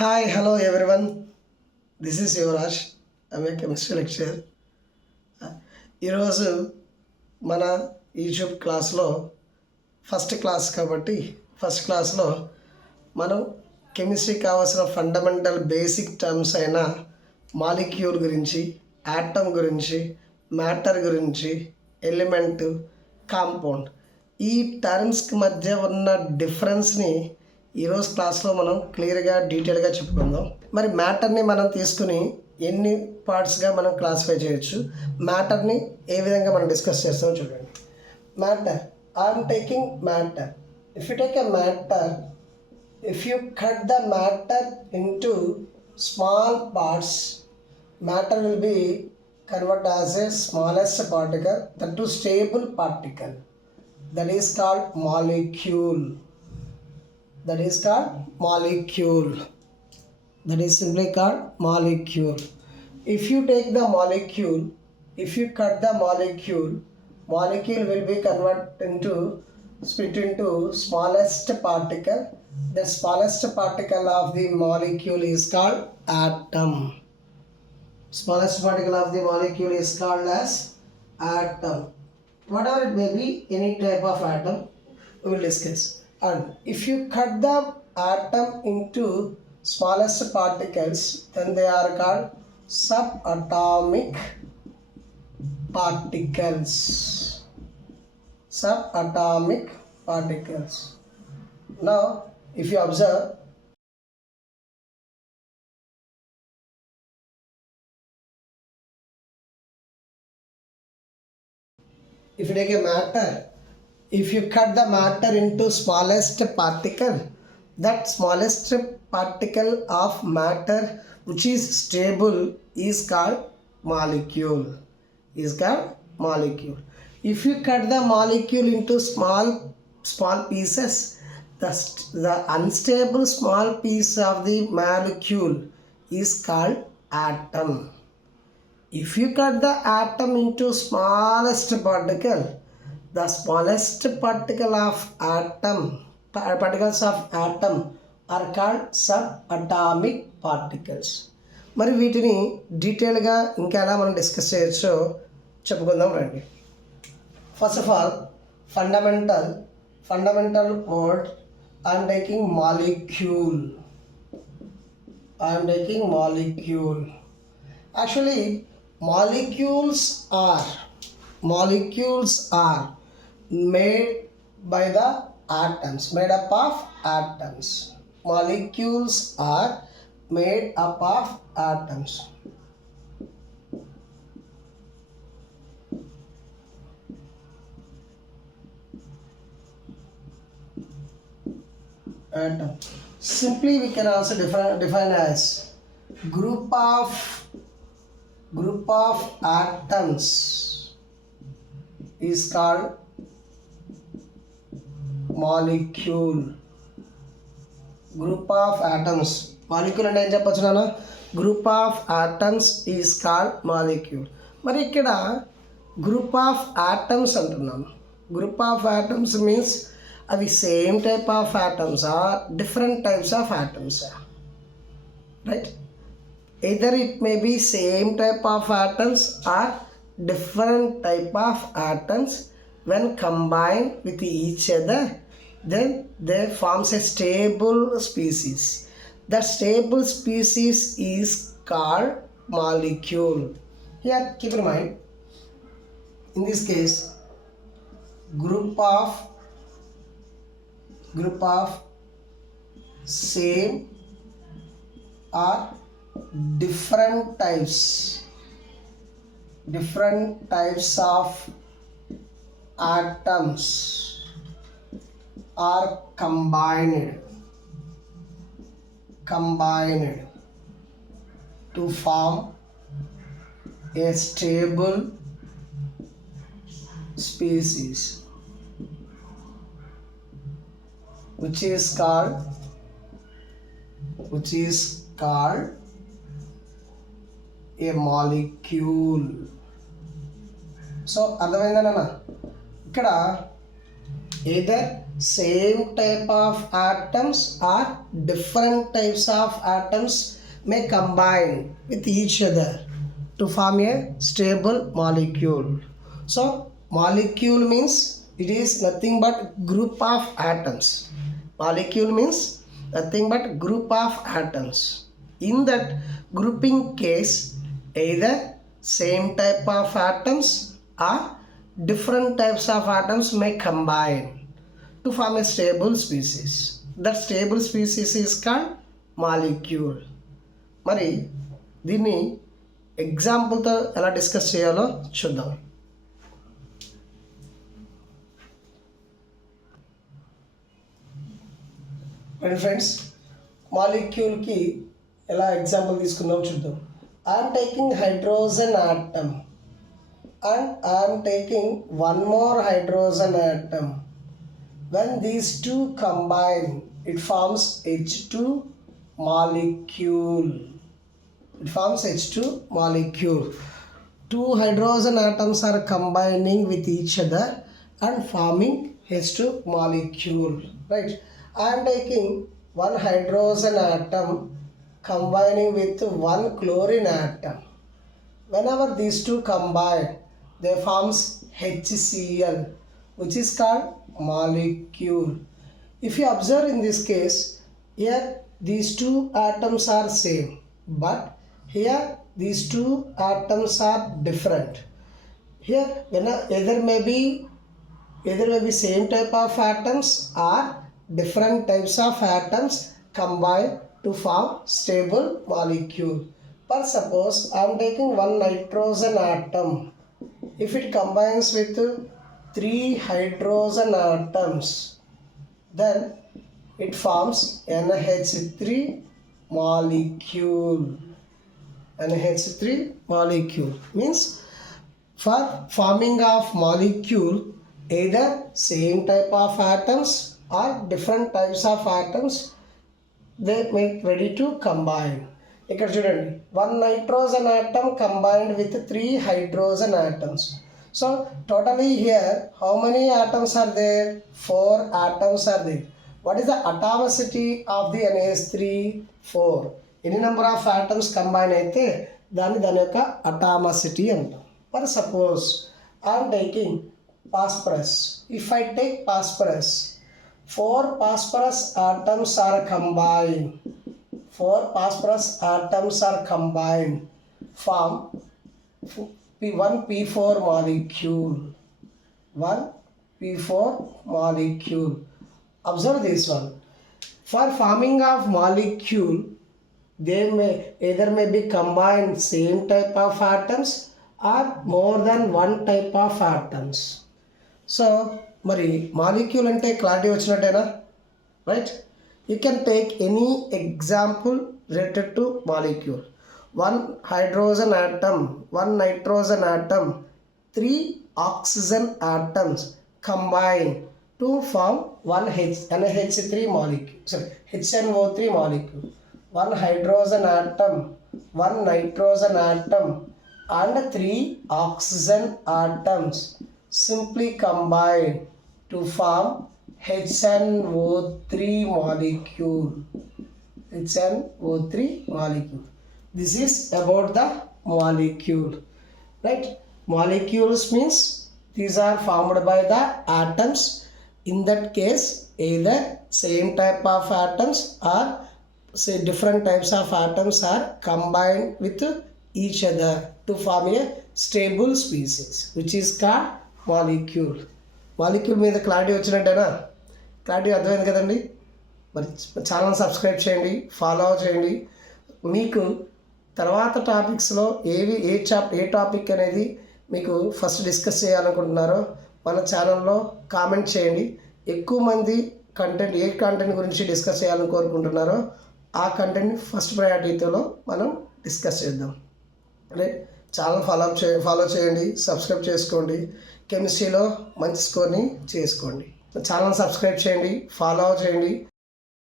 Hi hello everyone, this is Yuvraj. I'm a chemistry lecturer. ఈరోజు మన YouTube క్లాస్లో first క్లాస్లో మనం కెమిస్ట్రీకి కావాల్సిన ఫండమెంటల్ బేసిక్ టర్మ్స్ అయిన మాలిక్యూల్ గురించి, యాటమ్ గురించి, మ్యాటర్ గురించి, ఎలిమెంట్, కాంపౌండ్, ఈ టర్మ్స్కి మధ్య ఉన్న డిఫరెన్స్ని ఈరోజు క్లాస్లో మనం క్లియర్గా డీటెయిల్గా చెప్పుకుందాం. మరి మ్యాటర్ని మనం తీసుకుని ఎన్ని పార్ట్స్గా మనం క్లాసిఫై చేయొచ్చు, మ్యాటర్ని ఏ విధంగా మనం డిస్కస్ చేస్తామో చూడండి. Matter, I'm taking matter. If you take a matter, if you cut the matter into small parts, matter will be converted as a smallest particle, that to stable particle, that is called molecule. That is called molecule. That is simply called molecule. If you take the molecule, if you cut the molecule will be converted into, split into smallest particle. The smallest particle of the molecule is called atom. Smallest particle of the molecule is called as atom. Whatever it may be, any type of atom we will discuss. And if you cut the atom into smallest particles, then they are called subatomic particles. Subatomic particles. Now, if you observe, if you take a matter, if you cut the matter into smallest particle, that smallest particle of matter which is stable is called molecule. If you cut the molecule into small pieces, the unstable small piece of the molecule is called atom. If you cut the atom into smallest particle, the smallest particle of atom, particles of atom are called subatomic particles. మరి వీటిని డీటెయిల్గా ఇంకా ఎలా మనం discuss చేయొచ్చో చెప్పుకుందాం రండి. First of all, fundamental word, I'm taking molecule. Actually, molecules are made by the atoms, made up of atoms. Molecules are made up of atoms. Atom. Simply we can also define as group of atoms is called molecule. Group of atoms, molecule అంటే ఏం చెప్పొచ్చు నాన్న? Group of atoms is called molecule. మరి ఇక్కడ group of atoms అంటున్నాను. Group of atoms means అవి same type of ఆటమ్సా, different types of ఆటమ్సా? Right, either it may be same type of atoms or different type of atoms. When combined with each other, then they forms a stable species. The stable species is called molecule. Here keep in mind, in this case, group of same or different types of atoms are combined to form a stable species, which is called a molecule. So అర్థమైందన్న, ఇక్కడ either same type of atoms or different types of atoms may combine with each other to form a stable molecule. So molecule means it is nothing but group of atoms. Molecule means nothing but group of atoms. In that grouping case, either same type of atoms or different types of atoms may combine to form a stable species. That stable species is called molecule. మరి దీన్ని ఎగ్జాంపుల్తో ఎలా discuss చేయాలో చూద్దాం. Friends, మాలిక్యూల్కి ఎలా example తీసుకుందాం చూద్దాం. I'm taking hydrogen atom and I am taking one more hydrogen atom. When these two combine, it forms H2 molecule. It forms H2 molecule. Two hydrogen atoms are combining with each other and forming H2 molecule. Right? I am taking one hydrogen atom combining with one chlorine atom. Whenever these two combine, they forms HCl, which is called molecule. If you observe in this case, here these two atoms are same, but here these two atoms are different. Here either may be same type of atoms or different types of atoms combine to form stable molecule. For suppose I am taking one nitrogen atom. If it combines with 3 hydrogen atoms, then it forms NH3 molecule. NH3 molecule means for forming of molecule, either same type of atoms or different types of atoms, they make ready to combine. ఇక్కడ చూడండి, one nitrogen atom combined with 3 hydrogen atoms. So totally here how many atoms are there? 4 atoms are there. What is the atomicity of the NH3? 4. ఎన్ని number of atoms combine అయితే దాని యొక్క atomicity అంటాం. For suppose I'm taking phosphorus. If I take phosphorus, 4 phosphorus atoms are combined. 4 phosphorus atoms are combined, form 1 P4 molecule. 1 P4 molecule. Observe this one. For forming of molecule, they may either be combined same type of atoms or more than one type of atoms. So, మరి molecule అంటే clarity వచ్చినట్టేనా? Right? You can take any example related to molecule. One hydrogen atom, one nitrogen atom, 3 oxygen atoms combine to form one NH3 molecule. Sorry, HNO3 molecule. One hydrogen atom, one nitrogen atom, and 3 oxygen atoms simply combine to form HNO3 molecule. HNO3 molecule. This is about the molecule. Right? Molecules means these are formed by the atoms. In that case, either same type of atoms or say different types of atoms are combined with each other to form a stable species, which is called molecule. Molecule మీద clarity వచ్చినట్టేనా? Clarity అర్థమైంది కదండి. మరి channel subscribe చేయండి, follow చేయండి. మీకు తర్వాత టాపిక్స్లో ఏ topic అనేది మీకు ఫస్ట్ డిస్కస్ చేయాలనుకుంటున్నారో మన ఛానల్లో కామెంట్ చేయండి. ఎక్కువ మంది కంటెంట్ గురించి డిస్కస్ చేయాలని కోరుకుంటున్నారో ఆ కంటెంట్ని ఫస్ట్ ప్రయారిటీతో మనం డిస్కస్ చేద్దాం. అంటే ఛానల్ ఫాలో చేయండి, సబ్స్క్రైబ్ చేసుకోండి. కెమిస్ట్రీలో మంచి స్కోర్ని చేసుకోండి. ఛానల్ సబ్స్క్రైబ్ చేయండి, ఫాలో చేయండి.